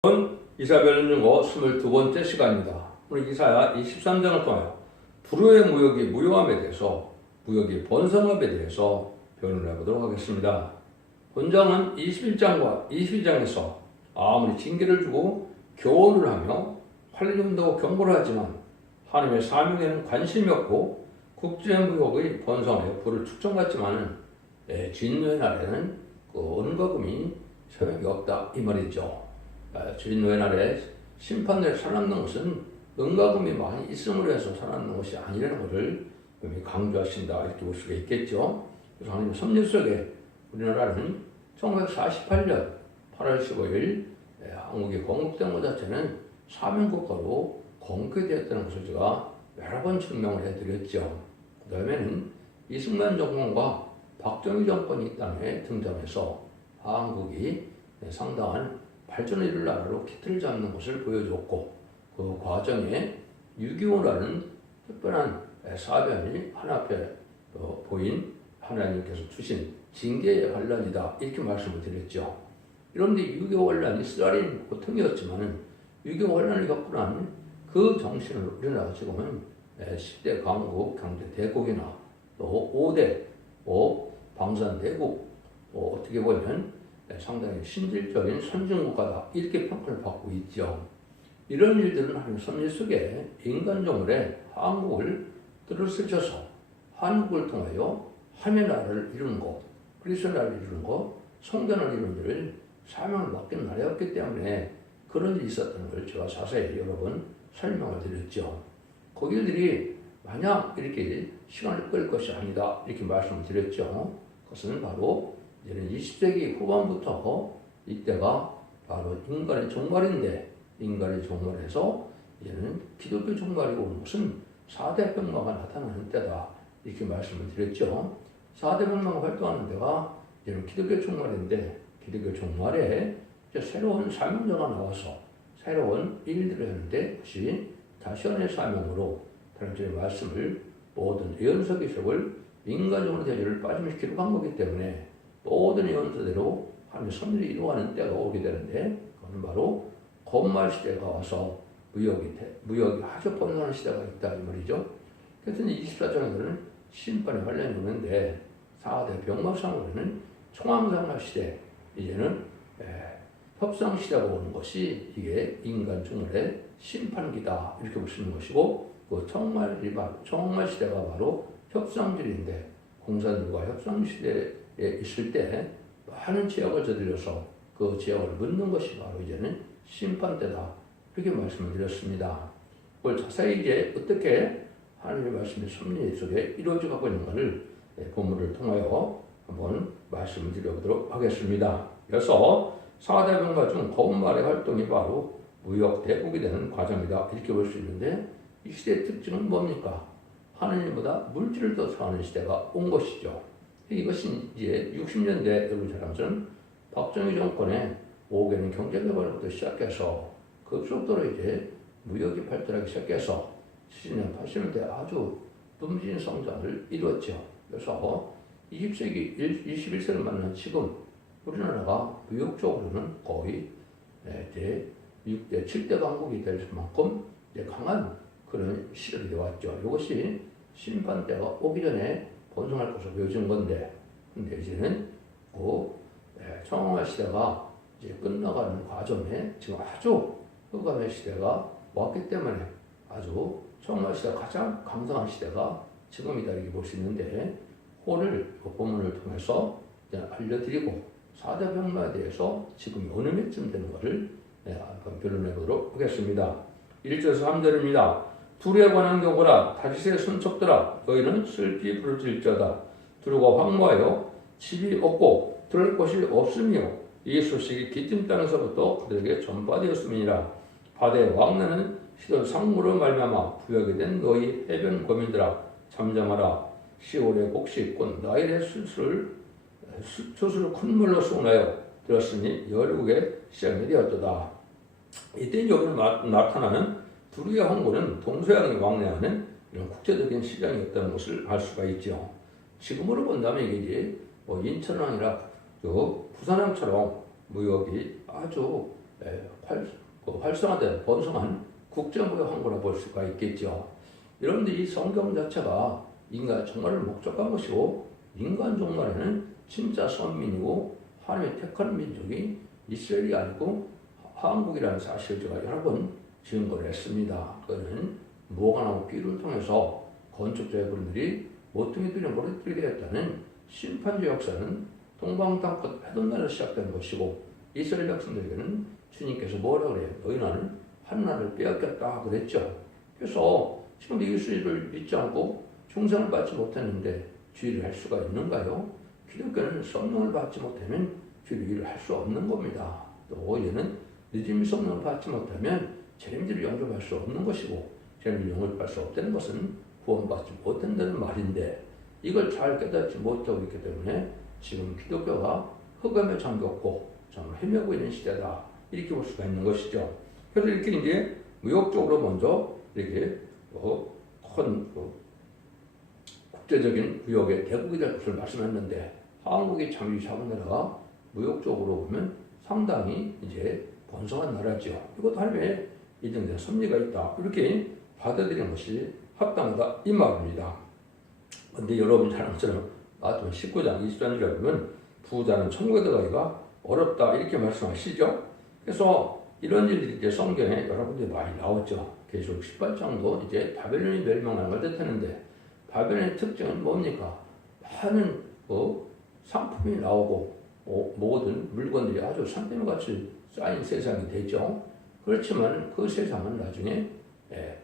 이사별 연중어 22번째 시간입니다. 오늘 이사야 23장을 통하여 불후의 무역이 무효함에 대해서, 무역이 번성함에 대해서 변론을 해보도록 하겠습니다. 본장은 21장과 22장에서 아무리 징계를 주고 교훈을 하며 활용한다고 경고를 하지만 하나님의 사명에는 관심이 없고 국제무역의 번성에 불을 축적받지만은 진노의 날에는 그 은거금이 소용이 없다 이 말이죠. 진노의 날에 심판날에 살아남는 것은 은과금이 많이 있음으로 해서 살아남는 것이 아니라는 것을 강조하신다 이렇게 볼 수가 있겠죠. 그래서 하나님 섭리 속에 우리나라는 1948년 8월 15일 한국이 건국된 것 자체는 사명국가로 건국되었다는 것을 제가 여러 번 증명을 해드렸죠. 그 다음에는 이승만 정권과 박정희 정권이 이 땅에 등장해서 한국이 상당한 발전을 이룰 나라로 기틀을 잡는 것을 보여줬고, 그 과정에 6.25라는 특별한 사변이 하나앞에 보인 하나님께서 주신 징계의 환란이다 이렇게 말씀을 드렸죠. 그런데 6.25 환란이 스타린 고통이었지만 6.25 환란을 겪고 난 그 정신을 우리나라가 지금은 10대 강국 경제 대국이나 또 5대 방산대국, 어떻게 보면 상당히 신질적인 선진국가다 이렇게 평가를 받고 있죠. 이런 일들은 하나님 섭리 속에 인간정월에 한국을 들어쓰셔서 한국을 통하여 하나님의 나라를 이루는 것, 그리스도의 나라를 이루는 것, 성전을 이루는 일을 사명을 맡긴 나라였기 때문에 그런 일이 있었다는 걸 제가 자세히 여러 번 설명을 드렸죠. 거기들이 만약 이렇게 시간을 끌 것이 아니다 이렇게 말씀을 드렸죠. 그것은 바로 이제는 20세기 후반부터 이때가 바로 인간의 종말인데, 인간의 종말에서 이제는 기독교 종말이 오는 것은 4대 변화가 나타나는 때다 이렇게 말씀을 드렸죠. 4대 변화가 활동하는 때가 이제는 기독교 종말인데, 기독교 종말에 이제 새로운 사명자가 나와서 새로운 일들을 하는데 그것이 다시언의 사명으로 하나님의 말씀을 모든 예언서 기록을 인간적으로 대지를 빠짐없이 기록한 거기 때문에 모든 예언서대로 하나님의 섭리를 이루어가는 때가 오게 되는데, 그건 바로 건말 시대가 와서 무역이 아주 번성하는 시대가 있다 이 말이죠. 그래서 24장에서는 심판의 환란이 오는데 4대 병마상으로는 총암상할 시대, 이제는 협상 시대가 오는 것이 이게 인간 종말의 심판기다 이렇게 볼 수 있는 것이고, 그 총말 시대가 바로 협상질인데, 공산주의가 협상 시대에 있을 때 많은 지역을 저들여서 그 지역을 묻는 것이 바로 이제는 심판 때다 이렇게 말씀을 드렸습니다. 그걸 자세히 이제 어떻게 하나님의 말씀의 섭리 속에 이루어져 가고 있는가를 본문을 통하여 한번 말씀을 드려보도록 하겠습니다. 그래서 4대 변화 중 거듭말의 활동이 바로 무역 대국이 되는 과정이다 이렇게 볼 수 있는데, 이 시대의 특징은 뭡니까? 하느님보다 물질을 더 사하는 시대가 온 것이죠. 이것이 이제 60년대 여러분 잘 아시는 박정희 정권의 5개년 경제개발부터 시작해서 급속도로 이제 무역이 발달하기 시작해서 70년, 80년대 아주 붐진 성장을 이루었죠. 그래서 20세기, 21세기를 만난 지금 우리나라가 무역적으로는 거의 이제 6대, 7대 강국이 될 만큼 이제 강한 그런 시절이 되었죠. 이것이 심판 때가 오기 전에 번성할 것으로 보여준 건데, 근데 이제는 청황의 시대가 이제 끝나가는 과정에 지금 아주 흑암의 시대가 왔기 때문에 아주 청황의 시대가 가장 강성한 시대가 지금이다 이렇게 볼 수 있는데, 오늘 본문을 통해서 알려드리고 4대 변화에 대해서 지금 어느 면쯤 되는 것을 한번 변론해 보도록 하겠습니다. 1절에서 3절입니다. 둘에 관한 경고라. 다시의 손척들아, 너희는 슬피 부르짖을지어다. 두루가 황무하여 집이 없고 들을 곳이 없으며 이 소식이 기tim 땅에서부터 그들에게 전파되었음이니라. 바다의 왕래는 시돈 상무로 말미암아 부여하게 된 너희 해변 거민들아, 잠잠하라. 시올의 곡식 곧 나일의 수술을 큰 물로 쏟아내어 들었으니 열국의 시작이 되었도다. 이때 여기 나타나는 두루의 황고는 동서양이 왕래하는 이런 국제적인 시장이었다는 것을 알 수가 있죠. 지금으로 본다면 이게 인천항이나 부산항처럼 무역이 아주 활성화된 번성한 국제무역 항구라 볼 수가 있겠죠. 여러분들 이 성경 자체가 인간 종말을 목적한 것이고 인간 종말에는 진짜 선민이고 하나님의 택한 민족이 이스라엘이 아니고 한국이라는 사실을 제가 여러 번 증거를 했습니다. 그는 무화과나무 비를 통해서 건축자의 분들이 모퉁이들이 머리띠게 되었다는 심판주의 역사는 동방땅끝 회돈날에서 시작된 것이고 이스라엘 백성들에게는 주님께서 뭐라 그래요? 너희는 한나라를 빼앗겼다 그랬죠. 그래서 지금 예수를 믿지 않고 충성을 받지 못했는데 주의를 할 수가 있는가요? 기독교는 성령을 받지 못하면 주의를 할 수 없는 겁니다. 또 얘는 믿음이 성령을 받지 못하면 재림들을 영접할 수 없는 것이고 재림을 영접할 수 없다는 것은 구원받지 못한다는 말인데 이걸 잘 깨닫지 못하고 있기 때문에 지금 기독교가 흑암에 잠겼고 정말 헤매고 있는 시대다 이렇게 볼 수가 있는 것이죠. 그래서 이렇게 이제 무역적으로 먼저 이렇게 큰 국제적인 구역의 대국이 될 것을 말씀했는데 한국이 장기 작은 나라가 무역적으로 보면 상당히 이제 번성한 나라죠. 이것도 하나님의 인정된 섭리가 있다. 이렇게 받아들이는 것이 합당하다 이 말입니다. 근데 여러분 잘 아시처럼 마태복음 19장 23절에 보면 부자는 천국에 들어가기가 어렵다 이렇게 말씀하시죠. 그래서 이런 일들이 이제 성경에 여러 군데 많이 나왔죠. 계시록 18장도 이제 바벨론이 멸망하는 걸 뜻하는데 바벨론의 특징은 뭡니까? 많은 상품이 나오고 모든 물건들이 아주 산더미같이 쌓인 세상이 되죠. 그렇지만 그 세상은 나중에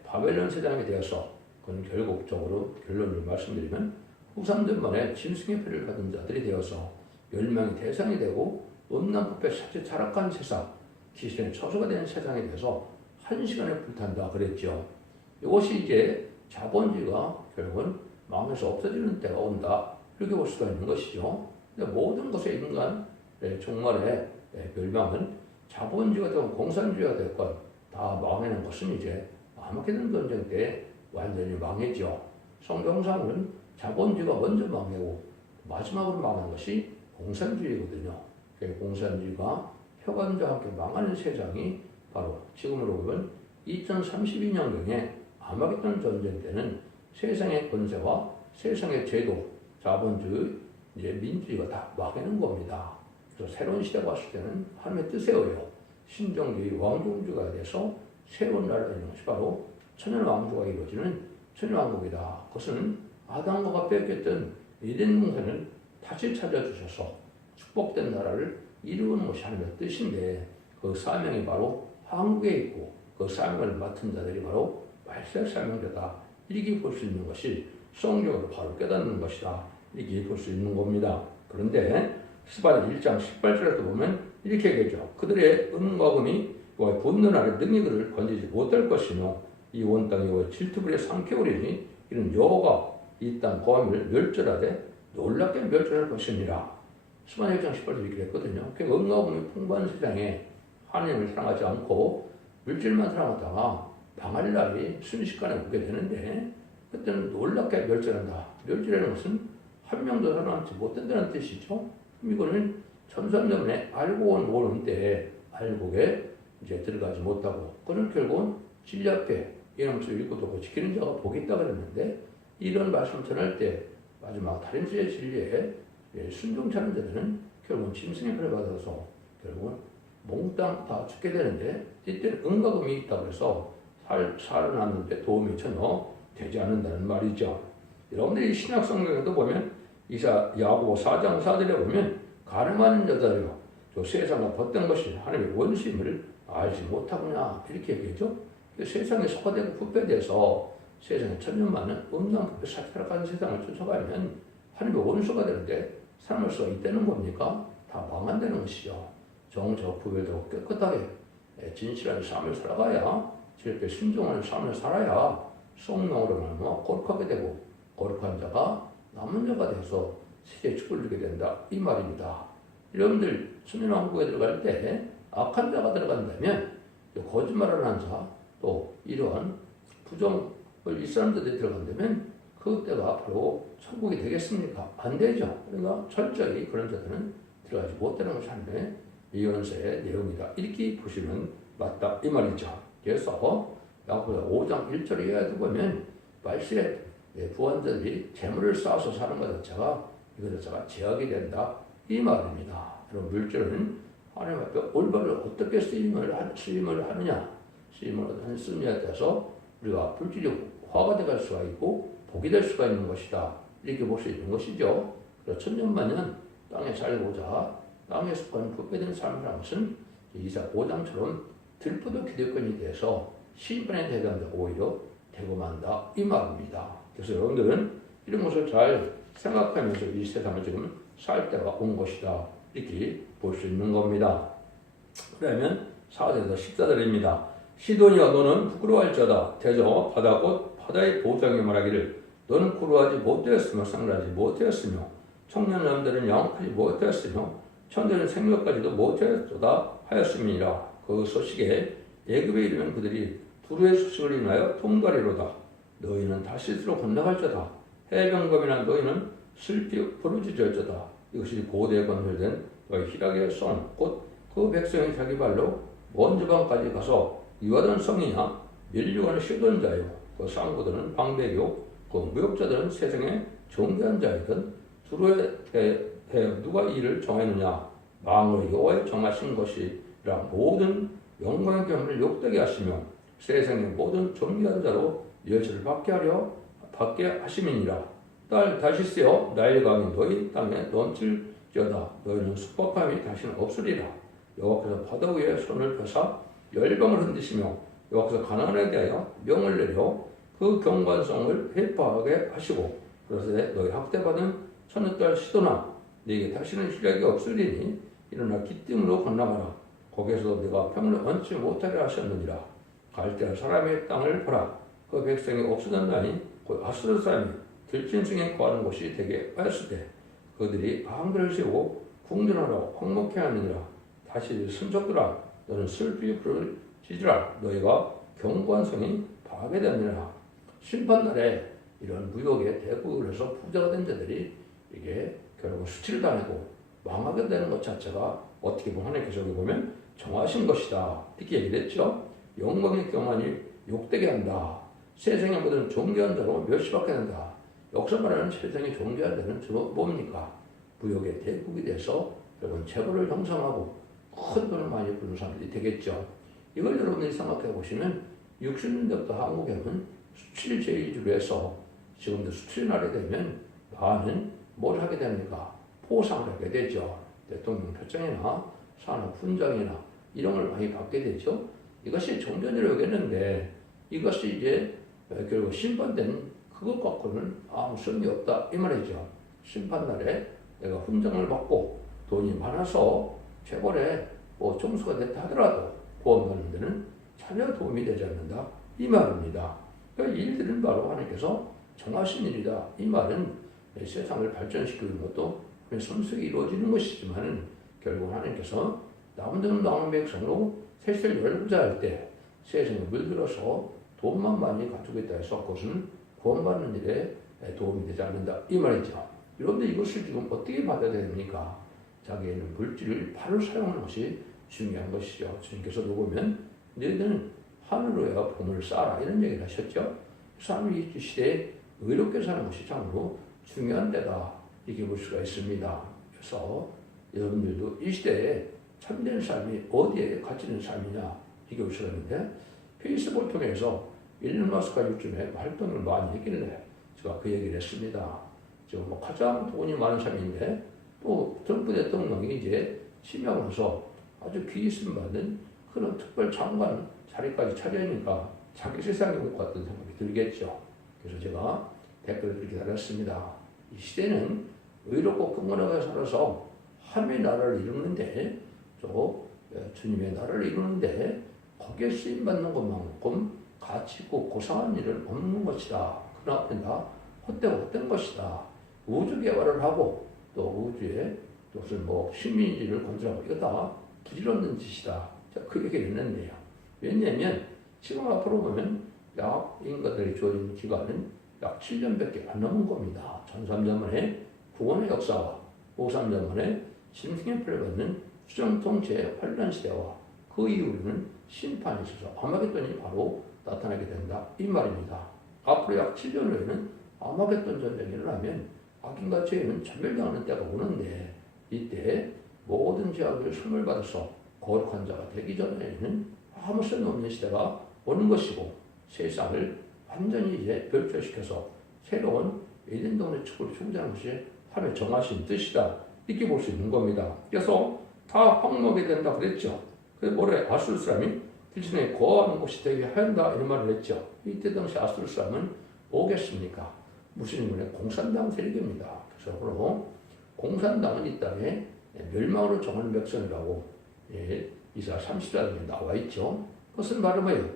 바벨론 세상이 되어서 그건 결국적으로 결론을 말씀드리면 후삼들만의 짐승의 표를 받은 자들이 되어서 멸망의 대상이 되고 음란법에 자칫 타락한 세상, 귀신의 처소가 되는 세상에 대해서 한 시간에 불탄다 그랬죠. 이것이 이제 자본주의가 결국은 망해서 없어지는 때가 온다 이렇게 볼 수가 있는 것이죠. 근데 모든 것의 인간 종말의 멸망은 자본주의가 되건 공산주의가 되건 다 망하는 것은 이제 아마게돈 전쟁 때 완전히 망했죠. 성경상은 자본주의가 먼저 망하고 마지막으로 망한 것이 공산주의거든요. 공산주의가 혁안과 함께 망하는 세상이 바로 지금으로 보면 2032년경에 아마게돈 전쟁 때는 세상의 권세와 세상의 제도, 자본주의, 이제 민주주의가 다 망하는 겁니다. 그래서 새로운 시대가 왔을 때는 하나님의 뜻에 의해 신정주의, 왕정주의가 돼서 새로운 나라가 있는 것이 바로 천연왕조가 이루어지는 천연왕국이다. 그것은 아담과 뺏겼던 에덴 동산을 다시 찾아주셔서 축복된 나라를 이루는 것이 하나님의 뜻인데 그 사명이 바로 한국에 있고 그 사명을 맡은 자들이 바로 말세 사명자다. 이렇게 볼 수 있는 것이 성경으로 바로 깨닫는 것이다. 이렇게 볼 수 있는 겁니다. 그런데 스바냐 1장 18절에도 보면 이렇게 얘기하죠. 그들의 은과 금이 분노 아래 능히 그를 건지지 못할 것이며 이 온 땅이 질투불에 삼켜오리니 이는 여호와가 이 땅 거함을 멸절하되 놀랍게 멸절할 것이니라. 스바냐 1장 18절에 이렇게 했거든요. 그러니까 은과 금이 풍부한 세상에 하나님을 사랑하지 않고 물질만 사랑하다가 망할 날이 순식간에 오게 되는데 그때는 놀랍게 멸절한다. 멸절하는 것은 한 명도 살아남지 못한다는 뜻이죠. 이거는 천선년에 알고 오는 때에 알곡에 이제 들어가지 못하고 그는 결국은 진리 앞에 이놈수 읽고 듣고 지키는 자가 복이 있다 그랬는데 이런 말씀 전할 때 마지막 다른 주의 진리에 순종치 않는 자들은 결국은 짐승의 표를 받아서 결국은 몽땅 다 죽게 되는데 이때는 은과 금이 있다고 해서 살아남는데 도움이 전혀 되지 않는다는 말이죠. 여러분들이 신약 성경에도 보면 야고보 4장 4절에 보면 가늠하는 자들이요 저 세상과 벗된 것이 하나님의 원수임을 알지 못하구나 이렇게 얘기했죠. 세상에 속화되고 부패돼서 세상에 천년만은 음란법에 사찰하는 세상을 쫓아가면 하나님의 원수가 되는데 살아날 수가 있다는 겁니까? 다 망한다는 것이죠. 정적 부별되고 깨끗하게 진실한 삶을 살아가야 저렇게 순종하는 삶을 살아야 성령으로 말미암아 거룩하게 되고 거룩한 자가 남은 자가 돼서 세계에 축복을 누리게 된다 이 말입니다. 여러분들 천연왕국에 들어갈 때 악한 자가 들어간다면 거짓말을 하는 자 또 이러한 부정을 이 사람들이 들어간다면 그때가 앞으로 천국이 되겠습니까? 안 되죠. 그러니까 철저히 그런 자들은 들어가지 못하는 것이 하나님의 예언서의 내용이다. 이렇게 보시면 맞다 이 말이죠. 그래서 야고보서 5장 1절에 이하도 보면 말세에 부원자들이 재물을 쌓아서 사는 것 자체가 이것 자체가 제약이 된다 이 말입니다. 그럼 물질은 하나님 앞에 올바로 어떻게 쓰임을 하느냐, 쓰임을 하는 쓰임에 따라서 우리가 물질이 화가 되갈 수가 있고 복이 될 수가 있는 것이다. 이렇게 볼 수 있는 것이죠. 그래서 천년만년 땅에 살고자 땅에 속한 부패된 삶을 하는 것은 이사 5장처럼 들보도 기득권이 돼서 심판에 대비한다 오히려 대범한다 이 말입니다. 그래서 여러분들은 이런 것을 잘 생각하면서 이 세상을 지금 살 때가 온 것이다 이렇게 볼 수 있는 겁니다. 그러면 4절에서 14절입니다. 시돈이여 너는 부끄러워할지어다. 대저 바다 곧 바다의 보장이 말하기를 너는 부끄러워하지 못되었으며 상달하지 못되었으며 청년 남들은 양육하지 못되었으며 천들은 생명까지도 못되었도다 하였음이니라. 그 소식에 애굽에 이르면 그들이 두루의 소식을 인하여 통과리로다. 너희는 다시스로 건너갈지어다. 해변검이나 너희는 슬피 부르짖을지어다. 이것이 고대에 건설된 너희 희락의 성 곧 그 백성이 자기 발로 먼 지방까지 가서 이와던 성이냐 밀려가는 시돈 자요 그 쌍구들은 방백요 그 무역자들은 세상에 존귀한 자이든 두루에 대해 누가 이를 정했느냐 망을 여호와의 정하신 것이라 모든 영광의 경험을 욕되게 하시며 세상의 모든 존귀한 자로 열쇠를 받게 하심이니라. 딸 다시스여 나의 강이 너희 땅에 넘칠지어다. 너희는 숙박함이 다시는 없으리라. 여호와께서 바다 위에 손을 펴사 열방을 흔드시며 여호와께서 가나안에 대하여 명을 내려 그 경관성을 회파하게 하시고 그래서 너희 학대받은 천년딸 시도나 네게 다시는 희락이 없으리니 일어나 기쁨으로 건너가라. 거기에서 네가 평을 얹지 못하게 하셨느니라. 갈대아 사람의 땅을 보라. 그 백성이 없어졌나니 곧 아수르 사람이 들짐승에 거하는 곳이 되게 하였을 때 그들이 방들을 세우고 궁전하라고 황목해 하느니라. 다시 순적들아 너는 슬피 부르짖으라. 너희가 경관성이 파괴되느니라. 심판날에 이런 무역의 대국을 해서 부자가 된 자들이 이게 결국 수치를 당하고 망하게 되는 것 자체가 어떻게 보면 하나님께서 여기 보면 정하신 것이다. 이렇게 얘기를 했죠. 영광의 경환이 욕되게 한다. 세상의 모든 존귀한 자로 멸시받게 된다. 역사 말하는 세상의 존귀한 자는 뭡니까? 무역의 대국이 돼서 여러분 재벌을 형성하고 큰 돈을 많이 부는 사람들이 되겠죠. 이걸 여러분들이 생각해 보시면 60년대부터 한국에는 수출 제의주로 해서 지금도 수출이 나게 되면 많은 뭘 하게 됩니까? 포상을 하게 되죠. 대통령 표창이나 산업 훈장이나 이런 걸 많이 받게 되죠. 이것이 종전이라고 했는데 이것이 이제 결국 심판된 그것 갖고는 아무 소용이 없다 이 말이죠. 심판날에 내가 훈장을 받고 돈이 많아서 재벌에 뭐 점수가 됐다 하더라도 구원받는 데는 전혀 도움이 되지 않는다 이 말입니다. 그러니까 이 일들은 바로 하나님께서 정하신 일이다. 이 말은 세상을 발전시키는 것도 손수이 이루어지는 것이지만 결국 하나님께서 남은 남은 백성으로 세상을 열고자 할 때 세상에 물들어서 돈만 많이 가지고 있다 해서 그것은 구원받는 일에 도움이 되지 않는다 이 말이죠. 여러분들 이것을 지금 어떻게 받아야 됩니까? 자기에는 물질을 바로 사용하는 것이 중요한 것이죠. 주님께서도 보면 너희들은 하늘로야 보물을 쌓아라 이런 얘기를 하셨죠. 사람이 이 시대에 의롭게 사는 것이 참으로 중요한 데다 이렇게 볼 수가 있습니다. 그래서 여러분들도 이 시대에 참된 삶이 어디에 갇히는 삶이냐 이게 볼 수가 있는데 페이스북을 통해서 일론 머스크가 요즘에 활동을 많이 했길래 제가 그 얘기를 했습니다. 지금 뭐 가장 돈이 많은 사람인데 또 트럼프 대통령이 이제 취임하면서 아주 귀있음 받는 그런 특별 장관 자리까지 차지하니까 자기 세상에 올 것 같은 생각이 들겠죠. 그래서 제가 댓글을 그렇게 달았습니다. 이 시대는 의롭고 긍건하게 살아서 하나님의 나라를 이루는데 주님의 나라를 이루는데 거기에 쓰임받는 것만큼 가치 있고 고상한 일은 없는 것이다. 그러나 헛된 것이다. 우주 개발을 하고 또 우주에 또 무슨 뭐 식민지를 건설하고 이거 다 부질없는 짓이다. 그 얘기를 했는데요. 왜냐하면 지금 앞으로 보면 약 인간들이 주어진 기간은 약 7년밖에 안 넘은 겁니다. 1300년 만에 구원의 역사와 530년 만에 짐승의 표를 받는 수정 통치의 환란 시대와 그 이후에는 심판이 있어서 아마겟돈이 바로 나타나게 된다 이 말입니다. 앞으로 약 7년 후에는 아마겟돈 전쟁이 일어나면 악인과 죄인은 전멸당하는 때가 오는데 이때 모든 죄악을 선물 받아서 거룩한 자가 되기 전에는 아무 쓸모없는 시대가 오는 것이고 세상을 완전히 이제 멸절시켜서 새로운 에덴 동네 축구를 추구하는 것이 하나님의 정하신 뜻이다 이렇게 볼 수 있는 겁니다. 그래서 다 황무하게 된다 그랬죠. 그래서 올해 아수르 사람이 대신에 거하는 곳이 되게 한다 이런 말을 했죠. 이때 당시 아수르 사람은 뭐겠습니까? 무슬림의 공산당 세력입니다. 그래서 앞으로 공산당은 이 땅에 멸망으로 정하는 백성이라고 이사 30장에 나와 있죠. 그것은 바로 뭐예요?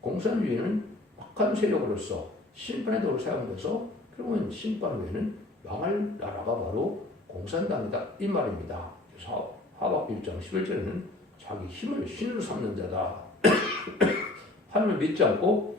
공산주의는 악한 세력으로서 심판의 도를 사용해서 그러면 심판 후에는 망할 나라가 바로 공산당이다 이 말입니다. 그래서 하박국 1장 11절에는 자기 힘을 신으로 삼는 자다. 하나님을 믿지 않고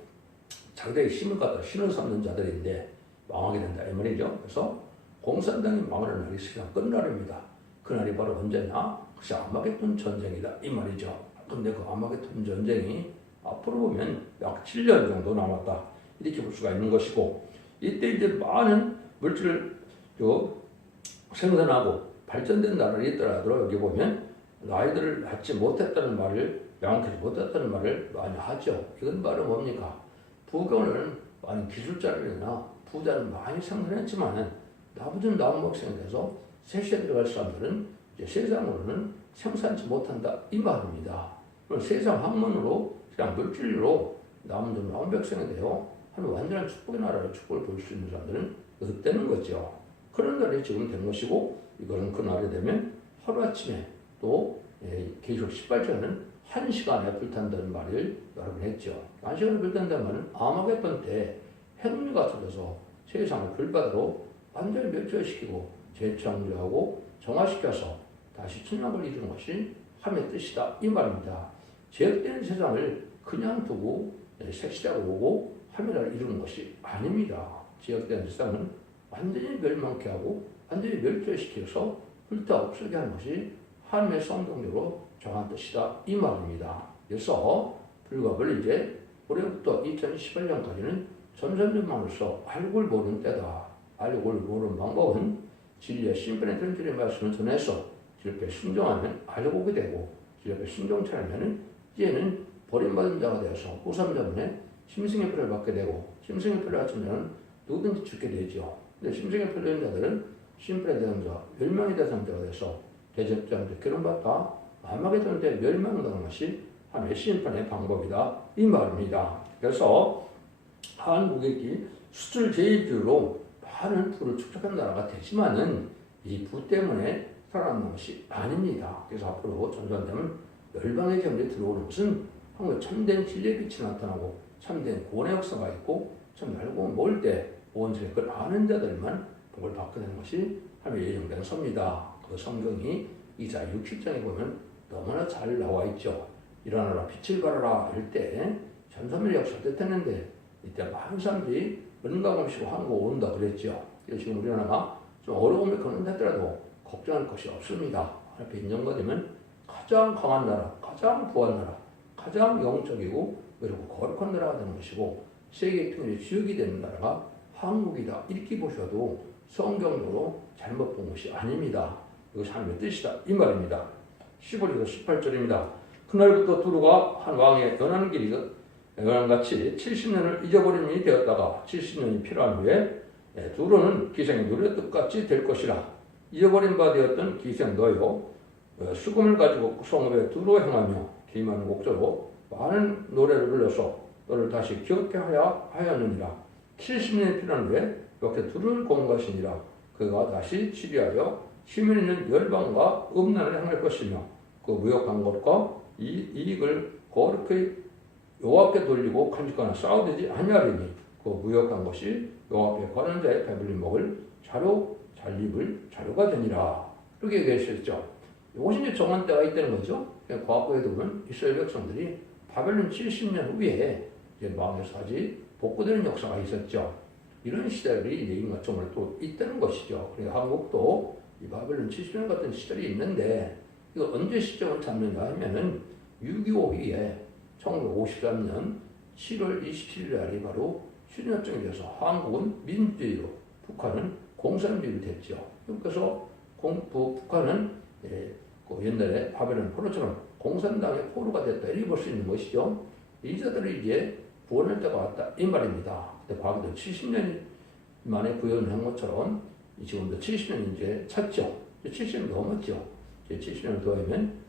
자기들의 힘을 갖다 신으로 삼는 자들인데 망하게 된다 이 말이죠. 그래서 공산당이 망하는 날이 시간 끝날입니다. 그날이 바로 언제나 그것이 아마겟돈 전쟁이다 이 말이죠. 근데 그 아마겟돈 전쟁이 앞으로 보면 약 7년 정도 남았다 이렇게 볼 수가 있는 것이고 이때 이제 많은 물질을 생산하고 발전된 나라를 있더라도 여기 보면 아이들을 낳지 못했다는 말을 양육하지 못했다는 말을 많이 하죠. 이건 바로 뭡니까? 부경은 많은 기술자들이나 부자는 많이 생산했지만 나머지는 나무먹생이 돼서 세시에 들어갈 사람들은 이제 세상으로는 생산치 못한다 이 말입니다. 그럼 세상 학문으로 그냥 물질로 남은 백성이 되어 한 완전한 축복의 나라를 축복을 볼 수 있는 사람들은 없다는 거죠. 그런 날이 지금 된 것이고 이거는 그 날이 되면 하루아침에 또 계시록 18장에는 1시간에 불탄다는 말을 여러 번 했죠. 1시간에 불탄다는 말은 아마겟돈 때 핵무기가 터져서 세상을 불바다로 완전히 멸절시키고 재창조하고 정화시켜서 다시 천국을 이루는 것이 하나님의 뜻이다 이 말입니다. 제약되는 세상을 그냥 두고 색시대가 오고 하늘나라를 이루는 것이 아닙니다. 제약되는 세상은 완전히 멸망케 하고 완전히 멸절시켜서 불타 없어지게 하는 것이 하나님의 성경대로 정한 뜻이다 이 말입니다. 그래서 불법을 이제 올해부터 2018년까지는 전선전망으로서 알고를 모르는 때다. 알고를 모르는 방법은 진리의 심판의 전줄의 말씀을 전해서 진리에 순종하면 알고 오게 되고 진리에 순종치 않으면 이제는 버림받은 자가 되어서 후삼자문에 심승의 표를 받게 되고 심승의 표를 받은 자는 누구든지 죽게 되죠. 근데 심승의 표를 받은 자들은 심판의 대상자, 멸망의 대상자가 돼서 대접자한테 결혼받다 아마겟돈 때 멸망당하는 것이 하나님의 심판의 방법이다 이 말입니다. 그래서 한국이 수출 제일주로 많은 부를 축적한 나라가 되지만은 이 부 때문에 살아남는 것이 아닙니다. 그래서 앞으로 전두환되면 열방의 경제에 들어오는 것은 한국에 참된 진리의 빛이 나타나고 참된 구원의 역사가 있고 참 알고 모을 때 온 세상에 그걸 아는 자들만 복을 받게 되는 것이 하나님의 예정된 섭니다. 그 성경이 이사 60장에 보면 너무나 잘 나와 있죠. 일어나라 빛을 발하라 할 때 전소멸의 역사를 뜻했는데 이때 많은 사람들이 은가금시고 한국 온다 그랬죠. 그래서 지금 우리나라가 좀 어려움을 겪는다더라도 걱정할 것이 없습니다. 앞에 인정받으면 가장 강한 나라, 가장 부한 나라, 가장 영적이고 그리고 거룩한 나라가 되는 것이고 세계 통일의 주역이 되는 나라가 한국이다. 이렇게 보셔도 성경으로 잘못 본 것이 아닙니다. 이것이 하나님의 뜻이다. 이 말입니다. 15절에서 18절입니다. 그날부터 두루가 한 왕의 연하는 길이 연한같이 70년을 잊어버린 일이 되었다가 70년이 필요한 후에 두루는 기생의 노래 뜻같이 될 것이라. 잊어버린 바 되었던 기생 너요 수금을 가지고 성읍에 두루 행하며 기만 곡조로 많은 노래를 불러서 너를 다시 기억게 하였느니라. 70년이 필요한 후에 이렇게 두루를 공부하시니라. 그가 다시 치리하여 힘을 있는 열방과 음란을 행할 것이며 그 무역한 것과 이익을 거룩히 여호와께 돌리고 간직하나 싸우되지 아니하리니 그 무역한 것이 여호와 앞에 거하는 자의 배불리 먹을 자료 잘입을 자료가 되니라. 이렇게 얘기하셨죠. 이것이 이제 정한 때가 있다는 거죠. 과거에 보면 이스라엘 백성들이 바벨론 70년 후에 이제 망해서 다시 복구되는 역사가 있었죠. 이런 시대들이 내일과 정말 또 있다는 것이죠. 그러니까 한국도 이 바벨론 70년 같은 시절이 있는데 이거 언제 시점을 잡느냐 하면은 6.25 이후에 1953년 7월 27일 날이 바로 휴전협정이 돼서 한국은 민주주의로, 북한은 공산주의로 됐죠. 그래서 북한은 그 옛날에 바벨론 포로처럼 공산당의 포로가 됐다 이렇게 볼 수 있는 것이죠. 이자들이 이제 구원할 때가 왔다 이 말입니다. 근데 과거도 70년 만에 구원한 것처럼 지금도 70년 이제 찼죠. 70년 넘었죠. 이제 70년 더하면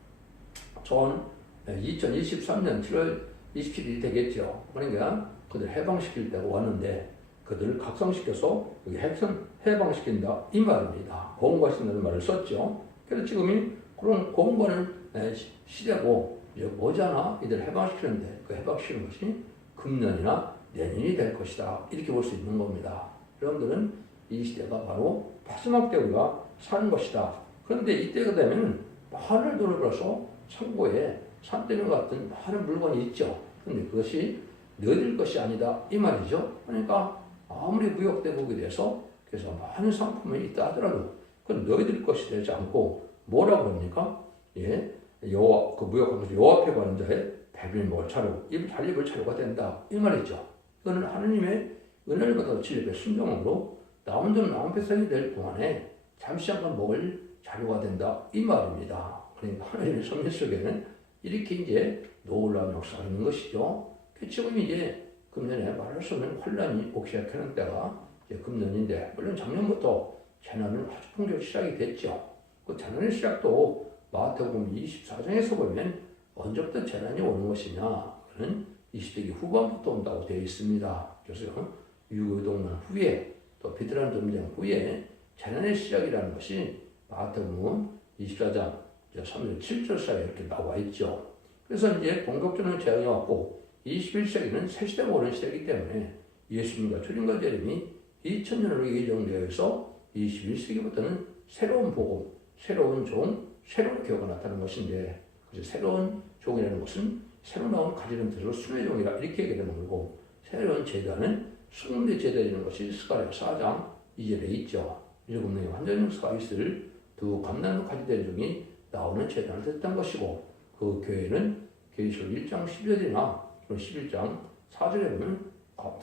2023년 7월 27일이 되겠죠. 그러니까 그들 해방시킬 때가 왔는데 그들을 각성시켜서 여기 해방시킨다 이 말입니다. 고문과신다는 말을 썼죠. 그래서 지금이 그런 고문과는 시대고 이제 머지않아 이들 해방시키는데 그 해방시키는 것이 금년이나 내년이 될 것이다 이렇게 볼 수 있는 겁니다. 여러분들은 이 시대가 바로 마지막 때 우리가 사는 것이다. 그런데 이때가 되면 많은 돈을 벌어서 창고에 산더미 같은 많은 물건이 있죠. 그런데 그것이 너희들 것이 아니다 이 말이죠. 그러니까 아무리 무역대국이 돼서 그래서 많은 상품이 있다 하더라도 그건 너희들 것이 되지 않고 뭐라고 합니까? 여호와 그 무역하면서 여호와 앞에 가는 자의 배를 먹을 차로 입을 차로가 된다 이 말이죠. 이거는 하느님의 은혜를 받아 진리의 순종으로 남은 점 남은 백성이 될 동안에 잠시 한번 먹을 자료가 된다 이 말입니다. 그러니까 하나님의 섭리 속에는 이렇게 이제 놀라운 역사가 있는 것이죠. 지금 이제 금년에 말할 수 없는 혼란이 오기 시작하는 때가 이제 금년인데 물론 작년부터 재난은 아주 본격적으로 시작이 됐죠. 그 재난의 시작도 마태복음 24장에서 보면 언제부터 재난이 오는 것이냐 그는 20세기 후반부터 온다고 되어 있습니다. 그래서 6.25 동란 후에 또 베트남 전쟁 후에 재난의 시작이라는 것이 마태복음 24장 3절 7절 사이에 이렇게 나와 있죠. 그래서 이제 본격적인 재앙이 왔고 21세기는 새 시대가 오는 시대이기 때문에 예수님과 주님과 재림이 2000년으로 예정되어 있어 21세기부터는 새로운 복음, 새로운 종, 새로운 교회가 나타나는 것인데 그래서 새로운 종이라는 것은 새로 나온 가지는 뜻으로 순회 종이라 이렇게 얘기하는 거고 새로운 제단은 순대 제단이라는 것이 스가랴 4장 2절에 있죠. 7명의 완전 용사가 있을 두 감나무 가지된 종이 나오는 제단을 뜻한 것이고 그 교회는 계시록 1장 10절이나 11장 4절에 보면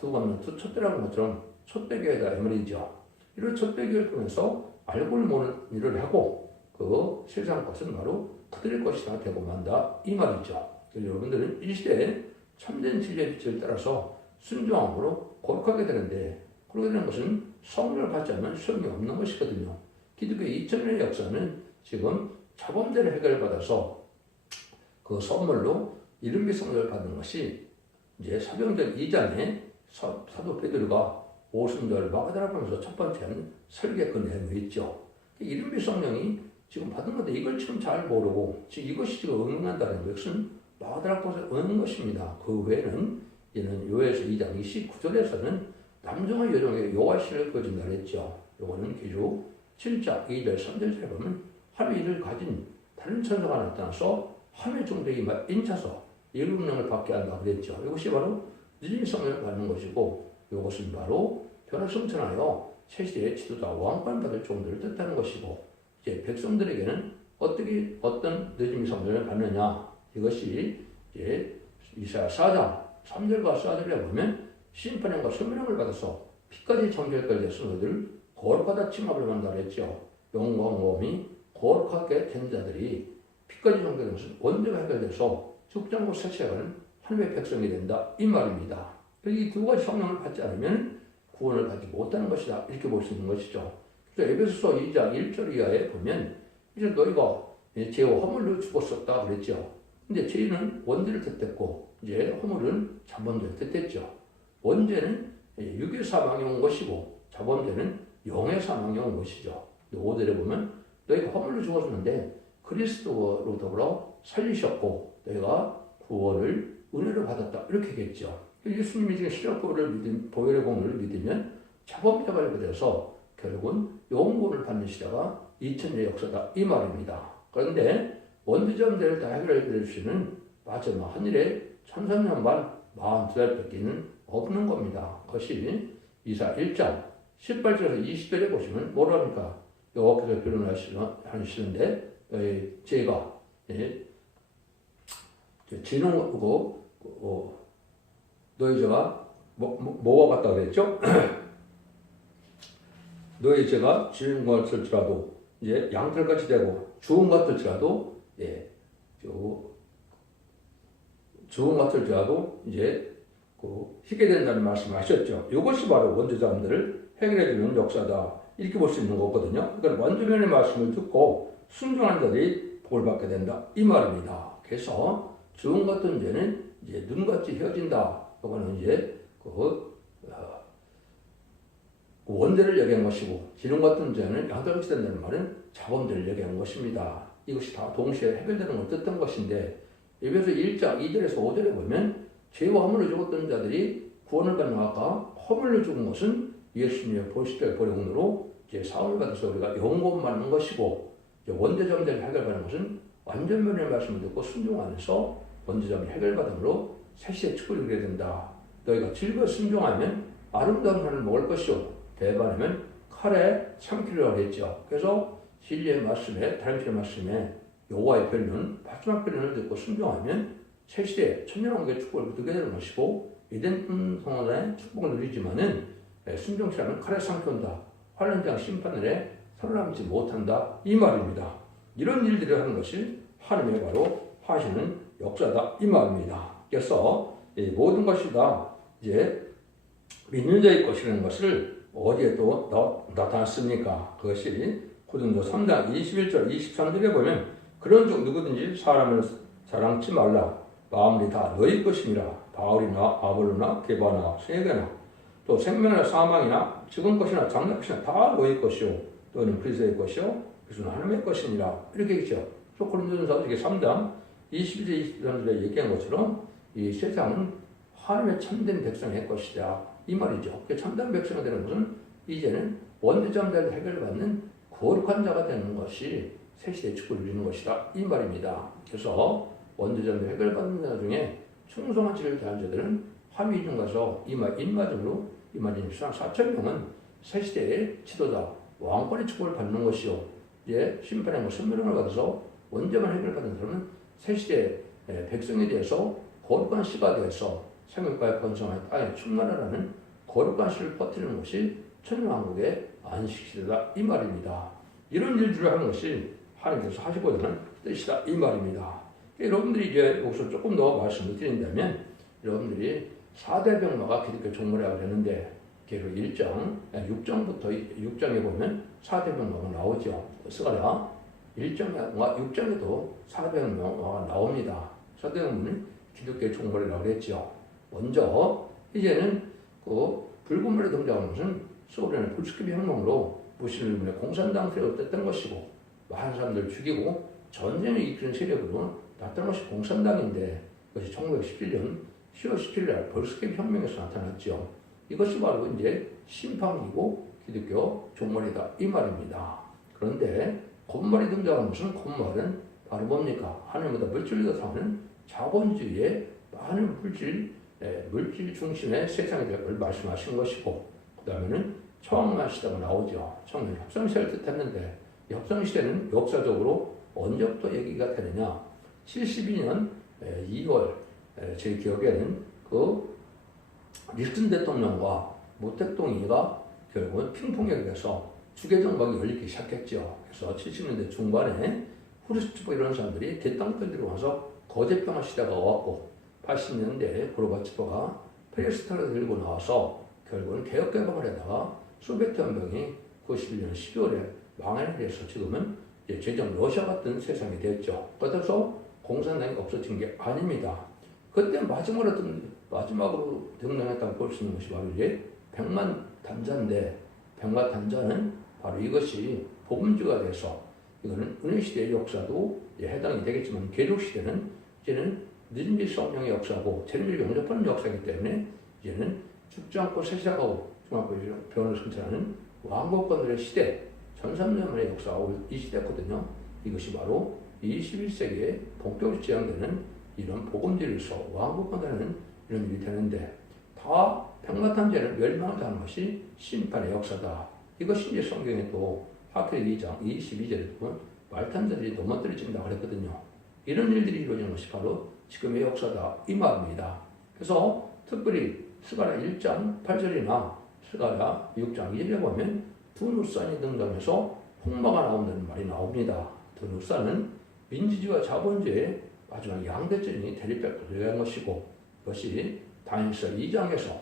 두 감나무 두 촛대라는 것처럼 촛대교회다 이 말이죠. 이런 촛대교회를 통해서 알고를 모는 일을 하고 그 세상 것은 바로 그들의 것이나 되고 만다 이 말이죠. 여러분들은 이 시대에 참된 진리의 빛을 따라서 순종함으로 거룩하게 되는데 그렇게 되는 것은 성령을 받지 않으면 소용이 없는 것이거든요. 기독교의 2000년의 역사는 지금 자범죄를 해결받아서 그 선물로 이른비 성령을 받는 것이 이제 사도행전 2장에 사도 베드로가 오순절 마가다라 하면서 첫 번째는 설계 그 내용이 있죠. 이른비 성령이 지금 받은 건데 이걸 지금 잘 모르고 지금 이것이 지금 응용한다는 것은 마가다라 보서 얻는 것입니다. 그 외에는 이는 요에서 2장 29절에서는 남종의 여종에게 요하시를 거진다 그랬죠. 요거는 기록 7장 2절 3절에 보면 하루의 일을 가진 다른 천사가 나타나서 하루의 종들에게 인차서 일분명을 받게 한다 그랬죠. 이것이 바로 늦은 성령을 받는 것이고 이것은 바로 변화성천하여 새시대의 지도자 왕冠 받을 종들을 뜻하는 것이고 이제 백성들에게는 어떤 늦은 성령을 받느냐 이것이 이제 이사야 4장 3절과 4절에 보면 심판형과 소멸형을 받아서 피까지 정결까지 돼서 너희들 거룩하다 칭함을 받는다 그랬죠. 영광범이 거룩하게 된 자들이 피까지 정결된 것은 언제가 해결돼서 죽장고 세세가는 하나님의 백성이 된다 이 말입니다. 이 두 가지 성령을 받지 않으면 구원을 받지 못하는 것이다 이렇게 볼 수 있는 것이죠. 그래서 에베소서 2장 1절 이하에 보면 이제 너희가 죄와 허물로 죽었었다 그랬죠. 근데 죄는 원죄를 뜻했고 이제 허물은 자범죄를 뜻했죠. 원죄는 육의 사망이 온 것이고 자범죄는 영의 사망이 온 것이죠. 5절에 보면 너희가 허물로 죽었는데 그리스도로 더불어 살리셨고 너희가 구원을 은혜로 받았다 이렇게 얘기했죠. 예수님이 지금 십자가를 보혈의 공로를 믿으면 자범죄가 받아서 결국은 영구를 받는 시대가 2000년의 역사다 이 말입니다. 그런데 원죄점들을 다 해결해 주시는 마지막 하늘의 1300년 반 42살밖에는 없는 겁니다. 그것이 이사 1장 18절에서 20절에 보시면 뭐라 합니까? 여호와께서 결혼하시는데 제가 진홍하고 너희 죄가 뭐가 같다 그랬죠? 너희 죄가 지은 것일지라도 이제 양털같이 되고 주은 것일지라도 주은 것일지라도 이제 희게 된다는 말씀하셨죠. 이것이 바로 원죄자들을 해결해주는 역사다. 이렇게 볼 수 있는 거거든요. 그러니까 원죄면의 말씀을 듣고 순종한 자들이 복을 받게 된다. 이 말입니다. 그래서 주은 같은 죄는 이제 눈같이 헤어진다. 이거는 이제 원죄를 얘기한 것이고, 지능 같은 죄는 양털같이 된다는 말은 자범죄를 얘기한 것입니다. 이것이 다 동시에 해결되는 걸 뜻한 것인데, 에베소 1장 2절에서 5절에 보면 죄와 허물로 죽었던 자들이 구원을 받는 아까 허물로 죽은 것은 예수님의 보시될 보령으로 이제 사함을 받아서 우리가 영원 받는 것이고, 원죄자들을 해결받는 것은 완전면의 말씀을 듣고 순종하면서 원죄자들 해결받음으로 새시의 축복을 누리게 된다. 너희가 즐거워 순종하면 아름다운 산을 먹을 것이요 배반하면 칼에 삼키리라 했죠. 그래서 진리의 말씀에 다림질의 말씀에 여호와의 변론 마지막 변론을 듣고 순종하면 새시대 천년왕국의 축복을 누리게 되는 것이고, 이된 성원의 축복을 누리지만은 순종치 않으면 칼에 삼켜온다. 환란장 심판을 살아남지 못한다. 이 말입니다. 이런 일들을 하는 것이 하나님의 바로 하시는 역사다. 이 말입니다. 그래서 모든 것이 다 이제 믿는 자의 것이라는 것을 어디에 또 나타났습니까? 그것이 고린도 3장 21절 23절에 보면 그런 적 누구든지 사람을 사랑치 말라. 마음이 다 너희 것이니라. 바울이나 아볼로나 게바나 세게나 또 생명이나 사망이나 죽은 것이나 장래 것이나 다 너희 것이요. 너는 그리스도의 것이요. 그리스도는 하나님의 것이니라. 이렇게 있죠. 또 고린도전서 3장 22절 23절에 얘기한 것처럼 이 세상은 하나님의 참된 백성의 것이다. 이 말이죠. 참된 백성이 되는 것은 이제는 원죄자들을 해결받는 거룩한 자가 되는 것이 새시대의 축복을 누리는 것이다. 이 말입니다. 그래서 원죄자들 해결받는 자 중에 충성한 지를 다한 자들은 함이 중 가서 인마중으로 임하는 수상 4,000명은 새시대의 지도자 왕권의 축복을 받는 것이요. 심판의 선명을 받아서 원죄만 해결받는 사람은 새시대의 백성에 대해서 거룩한 씨가 되어서 생명과의 번성한 땅에 충만하라는 거룩한 씨를 퍼뜨리는 것이 천년왕국의 안식시대다. 이 말입니다. 이런 일들을 하는 것이 하나님께서 하시고자 하는 뜻이다. 이 말입니다. 여러분들이 이제 여기서 조금 더 말씀을 드린다면, 여러분들이 4대 병마가 기독교 종말이라고 하는데, 계속 6장부터 6장에 보면 4대 병마가 나오죠. 스가랴 1장과 6장에도 4대 병마가 나옵니다. 4대 병마는 기독교 종말이라고 했죠. 먼저 이제는 불구물에 등장하는 것은 소련의 볼스키비 혁명으로 무슬림의 공산당 세력을 뗐던 것이고, 많은 사람들을 죽이고 전쟁을 이끄는 세력으로 나타난 것이 공산당인데, 그것이 1917년 10월 17일 날 볼스키비 혁명에서 나타났죠. 이것이 바로 이제 심판이고 기독교 종말이다. 이 말입니다. 그런데 콧말이 등장하는 것은, 콧말은 바로 뭡니까? 하나님보다 물질보다 사는 자본주의의 많은 물질 중심의 세상이 될 걸 말씀하신 것이고, 그 다음에는 청왕만 시대가 나오죠. 청왕은 협상시대를 뜻했는데, 협상시대는 역사적으로 언제부터 얘기가 되느냐? 72년 2월, 제 기억에는 닐슨 대통령과 모택동이가 결국은 핑퐁이 돼서 주계정박이 열리기 시작했죠. 그래서 70년대 중반에 후르시초프 이런 사람들이 대땅들 들어와서 거제평화 시대가 왔고, 80년대에 고르바초프가 페레스트라를 들고 나와서 결국은 개혁개방을 하다가 소비에트 연방이 91년 12월에 망해를 해서 지금은 제정 러시아 같은 세상이 됐죠. 그래서 공산당이 없어진 게 아닙니다. 그때 마지막으로 등장했다고 볼 수 있는 것이 바로 이제 백만 단자인데, 백만 단자는 바로 이것이 복음주가 돼서, 이거는 은혜시대의 역사도 해당이 되겠지만, 계속시대는 이제는 늦은 성령의 역사고 재림을 영접하는 역사이기 때문에 이제는 죽지 않고 새시작하고 중앙고 변을 선출하는 왕국권들의 시대, 1300년의 역사가 이 시대거든요. 이것이 바로 21세기에 본격적으로 지향되는 이런 복음주의로서 왕국권들하는 이런 일이 되는데, 다 백마탄제를 멸망을 당하는 것이 심판의 역사다. 이것이 이제 성경에 또 하필 2장 22절에 보면 말탄들이 넘어뜨려진다 그랬거든요. 이런 일들이 이루어지는 것이 바로 지금의 역사다 이 말입니다. 그래서 특별히 스가랴 1장 8절이나 스가랴 6장 1에 보면 두누산이 등장해서 홍마가 나온다는 말이 나옵니다. 두누산은 민주주의와 자본주의의 마지막 양대전이 대립백을 것이고, 이것이 다니엘서 2장에서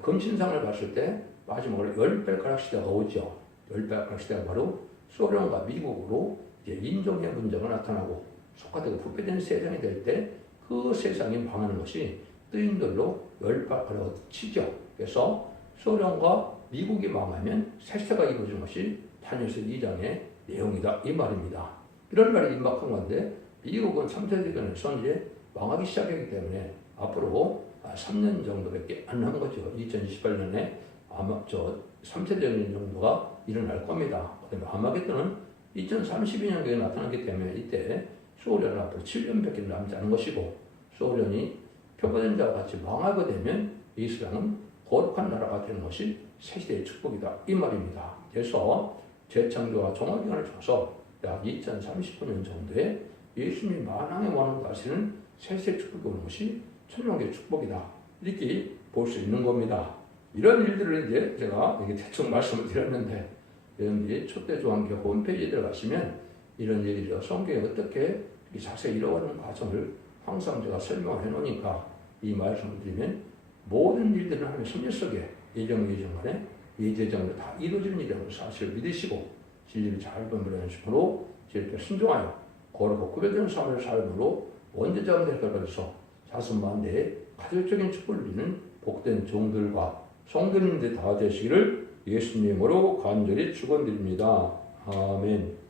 금신상을 봤을 때 마지막으로 열발가락 시대가 오죠. 열발가락 시대가 바로 소련과 미국으로 이제 인종의 문제가 나타나고 속화되고 부패된 세상이 될 때 그 세상이 망하는 것이 뜨인들로 열발가락을 치죠. 그래서 소련과 미국이 망하면 세세가 이루어진 것이 다니엘서 2장의 내용이다 이 말입니다. 이런 말이 임박한 건데 미국은 3차 대전에서 이제 망하기 시작했기 때문에 앞으로 3년 정도밖에 안 남은 거죠. 2028년에 아마 3차 대전 정도가 일어날 겁니다. 그다음에 아마겟돈은 2032년경에 나타나기 때문에 이때 소련은 앞으로 7년밖에 남지 않은 것이고, 소련이 표본된 자와 같이 망하게 되면 이스라엘은 거룩한 나라가 되는 것이 새시대의 축복이다 이 말입니다. 그래서 재창조와 종말기간을 줘서 약 2039년 정도에 예수님이 만왕의 왕으로 다시는 새시대의 축복이 오는 것이 천년의 축복이다 이렇게 볼 수 있는 겁니다. 이런 일들을 이제 제가 이게 대충 말씀을 드렸는데, 여러분들이 초대교황교 홈페이지에 들어가시면 이런 얘기죠. 성경에 어떻게 자세히 이루어가는 과정을 항상 제가 설명을 해놓으니까 이 말씀을 드리면 모든 일들은 하나님의 섭리 속에 예정간에 예제정으로 다 이루어지는 일이라는 사실을 믿으시고 진리를 잘 분별하는 식으로 이렇게 순종하여 거룩하고 구별되는 삶을 삶으로 원죄자분들 결과로서 자손만대의 가족적인 축복을 누리는 복된 종들과 성도님들 다 되시기를 예수님으로 간절히 축원드립니다. 아멘.